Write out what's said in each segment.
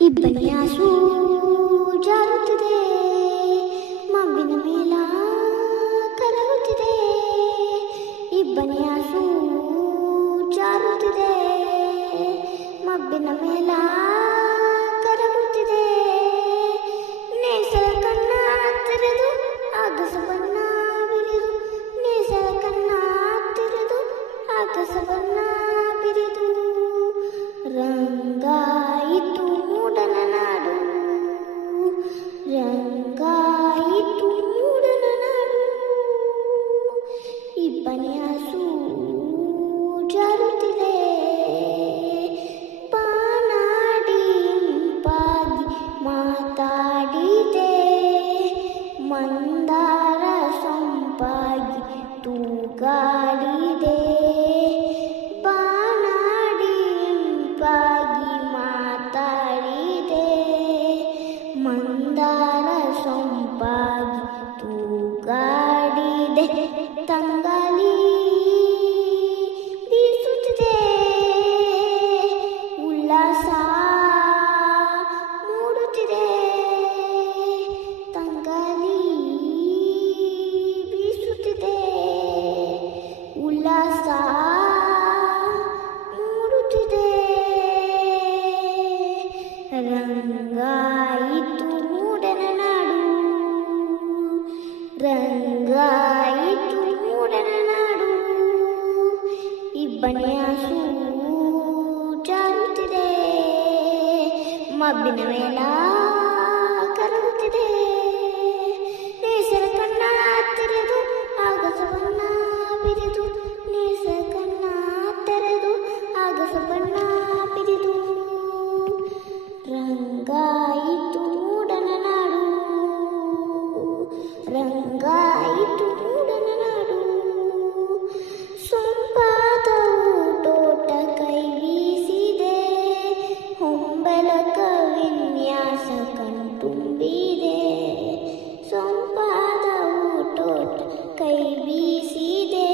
ಇಬ್ಬನಿಯಾಸು ಜಾರುತ್ತಿದೆ, ಮಬ್ಬಿನ ಮೇಲ ಕರಗುತ್ತಿದೆ. ಇಬ್ಬನಿಯಾಸು ಜಾರುತ್ತಿದೆ, ಮಬ್ಬಿನ ಮೇಲ ಕರಗುತ್ತಿದೆ. ನೇಸರ ಕಣ್ಣ ತೆರೆದು ಆಗಸವನ್ನ ಬಿರಿದು, ನೇಸರ ಕಣ್ಣ ತೆರೆದು ಆಗಸವನ್ನ ಬಿರಿದು. ರಂಗಾಯಿತು ಮೂಡನ ನಾಡು, ರಂಗಾಯಿತು ಮೂಡನ ನಾಡು. ಇಬ್ಬನಿಯಾಸು ಜಾರುತ್ತಿದೆ, ಪಾನಾಡಿ ಇಂಪಾಗಿ ಮಾತಾಡಿದೆ. ಮಂದಾರ ಸೊಂಪಾಗಿ ತೂಗಾಡಿದೆ, ಬಾನಾಡಿ ಇಂಪಾಗಿ ಮಾತಾಡಿದೆ. ಮಂದಾರ ಸೊಂಪಾಗಿ ತೂಗಾಡಿದೆ. ತಂಗಾಲಿ ಬೀಸುತ್ತಿದೆ, ಉಲ್ಲಾಸ ಮೂಡುತ್ತಿದೆ. ತಂಗಾಲಿ ಬೀಸುತ್ತಿದೆ, ಉಲ್ಲಾಸ ಮೂಡುತ್ತಿದೆ. ರಂಗಾಯಿತು ಮೂಡನ ನಾಡು, ರಂಗಾಯಿತು ಮೂಡನ ನಾಡು. ಇಬ್ಬನಿಯಾಸು ಜಾರುತ್ತಿದೆ, ಮಬ್ಬಿನ ಮೇಲ ಕರಗುತ್ತಿದೆ. ನೇಸರ ಕಣ್ಣ ತೆರೆದು ಆಗಸವನ್ನ ಬಿರಿದು, ನೇಸರ ಕಣ್ಣ ತೆರೆದು ಆಗಸವನ್ನ ಬಿರಿದು. ರಂಗಾಯಿತು ಮೂಡನ ನಾಡು, ರಂಗಾಯಿತು ಮೂಡನ ನಾಡು. ಸೊಂಪಾದ ತೋಟ ಕೈ ಬೀಸಿದೆ, ಹೊಂಬಲಕ ವಿನ್ಯಾಸ ಕಣ್ತುಂಬಿದೆ. ಸೊಂಪಾದ ತೋಟ ಕೈ ಬೀಸಿದೆ,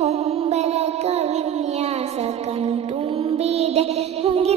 ಹೊಂಬಲಕ ವಿನ್ಯಾಸ ಕಣ್ತುಂಬಿದೆ. ಹೊಂಗಿ